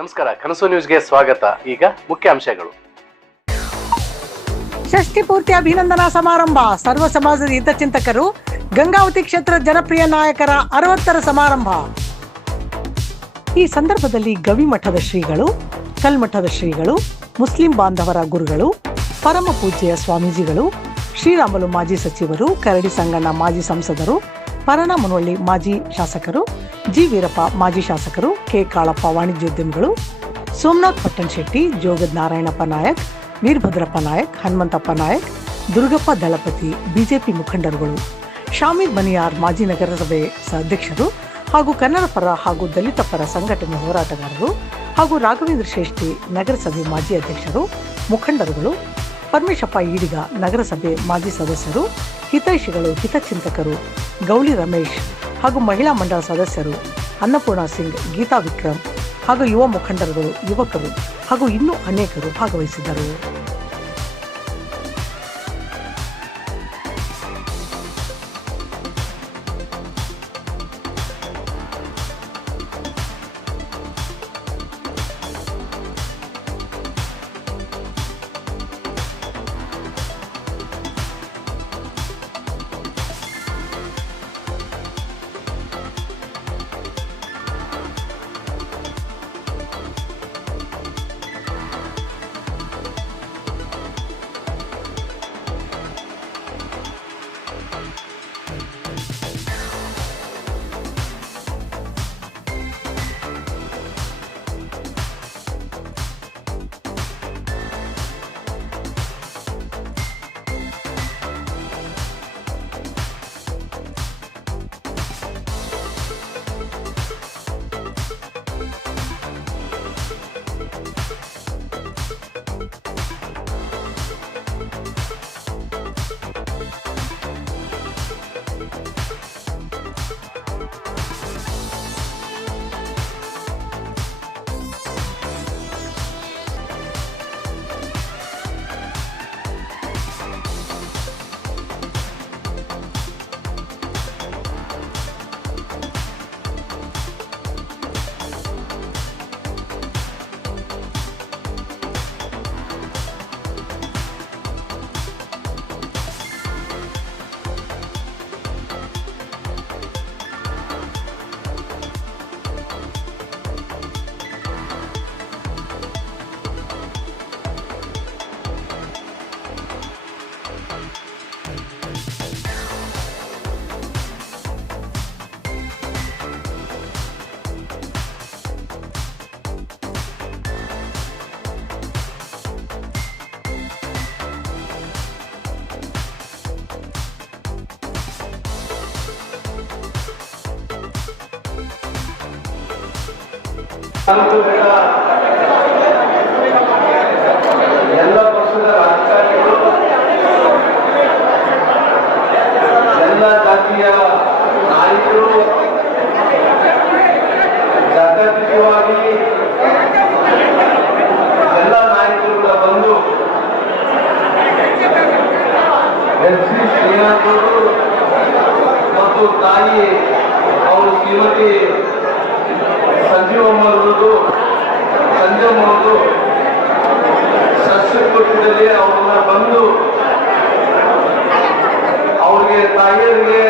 ನಮಸ್ಕಾರ, ಕನಸು ನ್ಯೂಸ್ಗೆ ಸ್ವಾಗತ. ಈಗ ಮುಖ್ಯಾಂಶಗಳು ಷಷ್ಠಿ ಪೂರ್ತಿ ಅಭಿನಂದನಾ ಸಮಾರಂಭ. ಸರ್ವ ಸಮಾಜದ ಹಿತಚಿಂತಕರು ಗಂಗಾವತಿ ಕ್ಷೇತ್ರ ಜನಪ್ರಿಯ ನಾಯಕರ ಅರವತ್ತರ ಸಮಾರಂಭ. ಈ ಸಂದರ್ಭದಲ್ಲಿ ಗವಿಮಠದ ಶ್ರೀಗಳು ಕಲ್ಮಠದ ಶ್ರೀಗಳು, ಮುಸ್ಲಿಂ ಬಾಂಧವರ ಗುರುಗಳು, ಪರಮ ಪೂಜೆಯ ಸ್ವಾಮೀಜಿಗಳು, ಶ್ರೀರಾಮಲು ಮಾಜಿ ಸಚಿವರು, ಕರಡಿ ಸಂಗಣ್ಣ ಮಾಜಿ ಸಂಸದರು ಪರಣ ಮುನವಳ್ಳಿ ಮಾಜಿ ಶಾಸಕರು ಜಿ ವೀರಪ್ಪ, ಮಾಜಿ ಶಾಸಕರು ಕೆ ಕಾಳಪ್ಪ, ವಾಣಿಜ್ಯೋದ್ಯಮಿಗಳು ಸೋಮನಾಥ್ ಪಟ್ಟಣ್ ಶೆಟ್ಟಿ, ಜೋಗದ್ ನಾರಾಯಣಪ್ಪ ನಾಯಕ್, ವೀರಭದ್ರಪ್ಪ ನಾಯಕ್, ಹನುಮಂತಪ್ಪ ನಾಯಕ್, ದುರ್ಗಪ್ಪ ದಳಪತಿ, ಬಿಜೆಪಿ ಮುಖಂಡರುಗಳು. ಶಾಮಿ ಬನಿಯಾರ್ ಮಾಜಿ ನಗರಸಭೆ ಅಧ್ಯಕ್ಷರು ಹಾಗೂ ಕನ್ನಡ ಪರ ಹಾಗೂ ದಲಿತ ಪರ ಸಂಘಟನೆ ಹೋರಾಟಗಾರರು ಹಾಗೂ ರಾಘವೇಂದ್ರ ಶ್ರೇಷ್ಠಿ ನಗರಸಭೆ ಮಾಜಿ ಅಧ್ಯಕ್ಷರು, ಮುಖಂಡರುಗಳು ಪರಮೇಶಪ್ಪ ಈಡಿಗ ನಗರಸಭೆ ಮಾಜಿ ಸದಸ್ಯರು, ಹಿತೈಷಿಗಳು, ಹಿತಚಿಂತಕರು, ಗೌಳಿ ರಮೇಶ್ ಹಾಗೂ ಮಹಿಳಾ ಮಂಡಳ ಸದಸ್ಯರು, ಅನ್ನಪೂರ್ಣ ಸಿಂಗ್, ಗೀತಾ ವಿಕ್ರಮ್ ಹಾಗೂ ಯುವ ಮುಖಂಡರುಗಳು, ಯುವಕರು ಹಾಗೂ ಇನ್ನೂ ಅನೇಕರು ಭಾಗವಹಿಸಿದ್ದರು. ಎಲ್ಲ ಪಕ್ಷದ ರಾಜಕಾರಣಿಗಳು ಎಲ್ಲ ಜಾತಿಯ ನಾಯಕರು ಜಾತ್ಯತೀತವಾಗಿ ಎಲ್ಲ ನಾಯಕರುಗಳ ಬಂದು ಎಸ್ ಶ್ರೀನಾಥ್ ಅವರು ಮತ್ತು ತಾಯಿ ಅವರು ಶ್ರೀಮತಿ ಸಂಜೀವಮ್ಮ ಅವರದು ಸಂಜಯಮ್ಮ ಅವರು ಸಸ್ಯಕೂಟದಲ್ಲಿ ಅವ್ರನ್ನ ಬಂದು ಅವ್ರಿಗೆ ತಾಯಿಯರಿಗೆ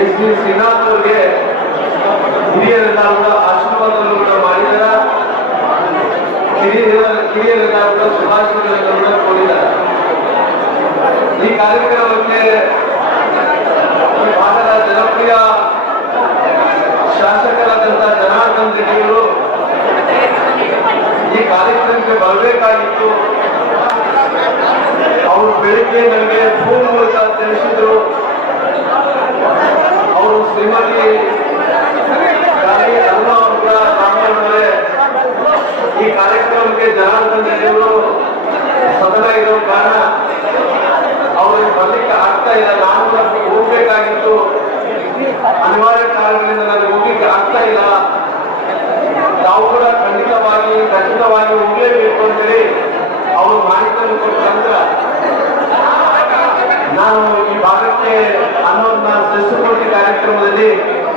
ಎಸ್ ಡಿ ಶ್ರೀನಾಥ್ ಅವ್ರಿಗೆ ಹಿರಿಯರೆಲ್ಲ ಕೂಡ ಆಶೀರ್ವಾದವನ್ನು ಕೂಡ ಮಾಡಿದಾರ ಹಿರಿಯರ ಹಿರಿಯರೆಲ್ಲ ಕೂಡ ಶುಭಾಶಯಗಳನ್ನು ಕೂಡ ಈ ಕಾರ್ಯಕ್ರಮಕ್ಕೆ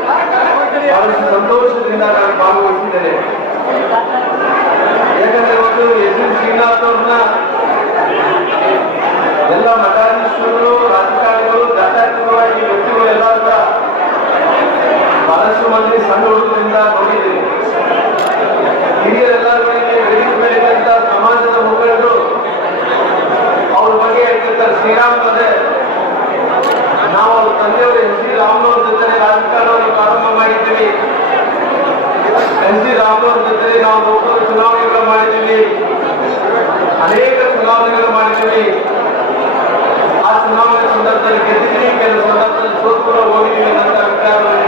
ಬಹಳಷ್ಟು ಸಂತೋಷದಿಂದ ನಾನು ಭಾಗವಹಿಸಿದ್ದೇನೆ. ಯಾಕಂದ್ರೆ ಒಂದು ಎಸ್ ಎನ್ ಶ್ರೀನಾಥ್ ಅವ್ರನ್ನ ಎಲ್ಲ ಮಠಾಧೀಶರು ರಾಜಕಾರಣಿಗಳು ಘಟಕವಾಗಿ ವ್ಯಕ್ತಿಗಳು ಎಲ್ಲ ಬಹಳಷ್ಟು ಮಂದಿ ಸಣ್ಣ ಹುಡುಗರಿಂದ ನೋಡಿದ್ದೀನಿ ಹಿರಿಯರೆಲ್ಲರೂ ವೇದಿಕೆ ಸಮಾಜದ ಮುಖಂಡರು, ಅವ್ರ ಬಗ್ಗೆ ಹೇಳ್ತಿರ್ತಾರೆ. ಶ್ರೀರಾಮ ಸೂತ್ರ ಹೋಗಿ ಅಂತ ವಿಚಾರದಲ್ಲಿ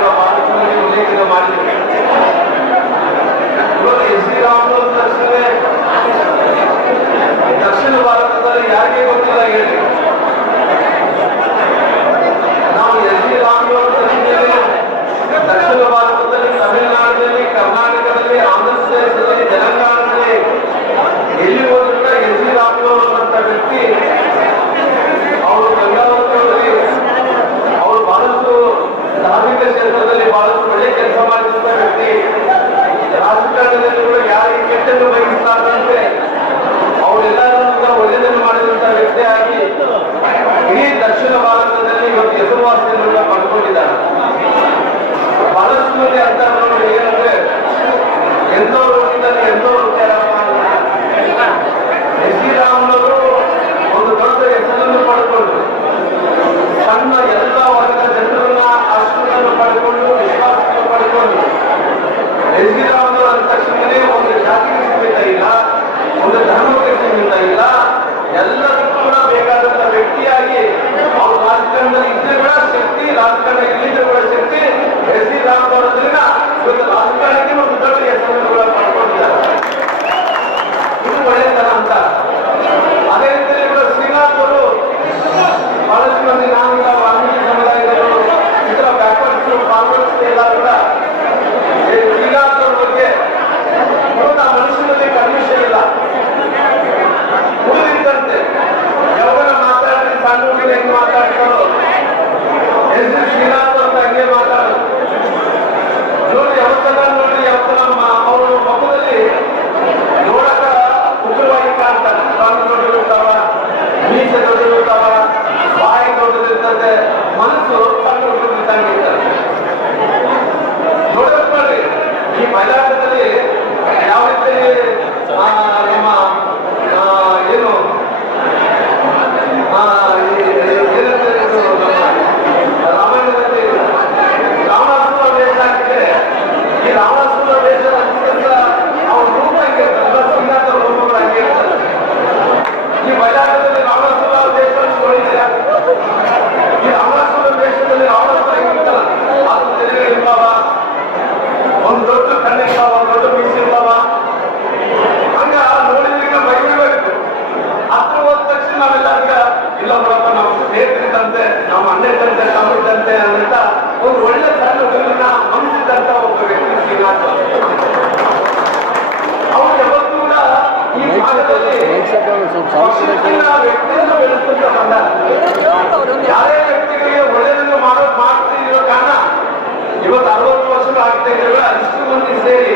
ಮುಂದೆ ಬಂದ ಅಂತ ಒಂದು ಒಳ್ಳೆ ತನ್ನ ಹಮ್ಮಿಸಿದಂತ ಒಬ್ಬ ವ್ಯಕ್ತಿ ಶ್ರೀನಾಥ್ ಅವರು. ಯಾವತ್ತೂ ಕೂಡ ಈ ಭಾಗದಲ್ಲಿ ವ್ಯಕ್ತಿಯನ್ನು ಬೆಳೆಸುತ್ತಾ ಬಂದ. ಯಾರೇ ವ್ಯಕ್ತಿಗಳಿಗೆ ಒಳ್ಳೆಯದನ್ನು ಮಾಡೋ ಮಾಡ್ತಿರೋ ಕಾರಣ ಇವತ್ತು ಅರವತ್ತು ವರ್ಷಗಳು ಆಗ್ತಾ ಇದ್ದೇವೆ ಅಷ್ಟು ಮಂದಿ ಸೇರಿ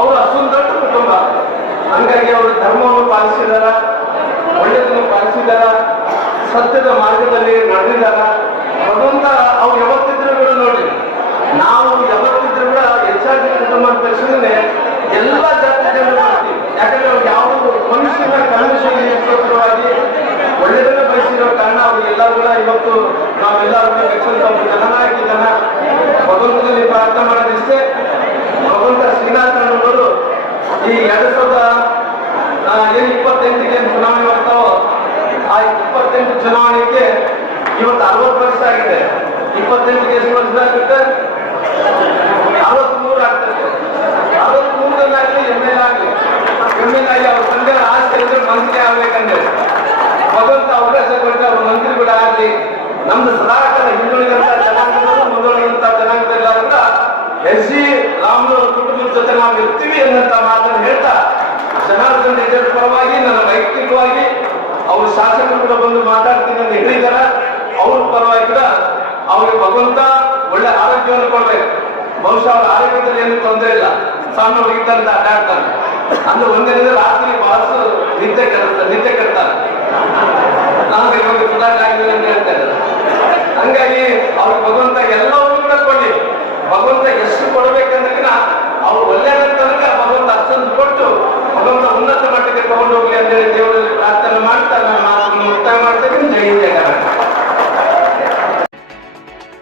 ಅವರು ಅಷ್ಟೊಂದು ದೊಡ್ಡ ಕುಟುಂಬ. ಹಂಗಾಗಿ ಅವರು ಧರ್ಮವನ್ನು ಪಾಲಿಸಿದಾರ, ಒಳ್ಳೆಯದನ್ನು ಪಾಲಿಸಿದಾರ, ಸತ್ಯದ ಮಾರ್ಗದಲ್ಲಿ ನಡೆದಿದಾರ. ಭಗವಂತ ಅವ್ರು ಯಾವತ್ತಿದ್ರು ಕೂಡ ನೋಡಿ, ನಾವು ಯಾವತ್ತಿದ್ರು ಕೂಡ ಹೆಚ್ಚಾಗಿ ಕುಟುಂಬ ಎಲ್ಲ ಜಾತಿ ಜನರು ಯಾಕಂದ್ರೆ ಅವ್ರು ಯಾವ ಮನುಷ್ಯನ ಕರ್ಮಶೈಲಿಗೋಸ್ಕರವಾಗಿ ಒಳ್ಳೆಯದನ್ನ ಬಯಸಿರೋ ಕಾರಣ ಅವ್ರಿಗೆಲ್ಲರೂ ಕೂಡ ಇವತ್ತು ನಾವೆಲ್ಲರೂ ಒಂದು ಜನನಾಗಿ ಜನ ಭಗವಂತನಲ್ಲಿ ಪ್ರಾರ್ಥನೆ ಮಾಡೋದಿಷ್ಟೇ. ಭಗವಂತ ಶ್ರೀನಾಥನವರು ಈ ಎರಡ್ ಸಾವಿರದ ಏನ್ ಇಪ್ಪತ್ತೆಂಟಿಗೆ ಏನ್ ಚುನಾವಣೆ ಬರ್ತಾವೋ ಆ ಇಪ್ಪತ್ತೆಂಟು ಚುನಾವಣೆಗೆ ಇವತ್ತು ಅರವತ್ತು ವರ್ಷ ಆಗಿದೆ. ಇಪ್ಪತ್ತೆಂಟಿಗೆ ಎಷ್ಟು ವರ್ಷ ಆಗುತ್ತೆ ಶಾಸಕರು ಕೂಡ ಬಂದು ಮಾತಾಡ್ತೀನಿ ಅಂತ ಹೇಳಿದಾರ, ಅವ್ರ ಪರವಾಗಿ ಕೂಡ ಅವ್ರಿಗೆ ಭಗವಂತ ಒಳ್ಳೆ ಆರೋಗ್ಯವನ್ನು ಕೊಡ್ಬೇಕು. ಬಹುಶಃ ಅವ್ರ ಆರೋಗ್ಯದಲ್ಲಿ ಏನು ತೊಂದರೆ ಇಲ್ಲ. ಸಣ್ಣ ತಂದ ಅಡ್ಡಾಡ್ತಾನೆ ಅಂದ್ರೆ ಒಂದಿನ ರಾತ್ರಿ ಬಹಳಷ್ಟು ನಿದ್ದೆ ಕೆಡ್ತಾರೆ ನಿದ್ದೆ ಕೆಡ್ತಾರೆ. ನಮಗೆ ಇವಾಗ ಸುಧಾರಣೆ ಅಂತ ಹೇಳ್ತಾರೆ ಹಂಗಾಗಿ ಅವ್ರಿಗೆ ಭಗವಂತ ಎಲ್ಲವನ್ನೂ ಕೂಡ ಕೊಡಿ. ಭಗವಂತ ಎಷ್ಟು ಕೊಡಬೇಕಂದ್ರೆ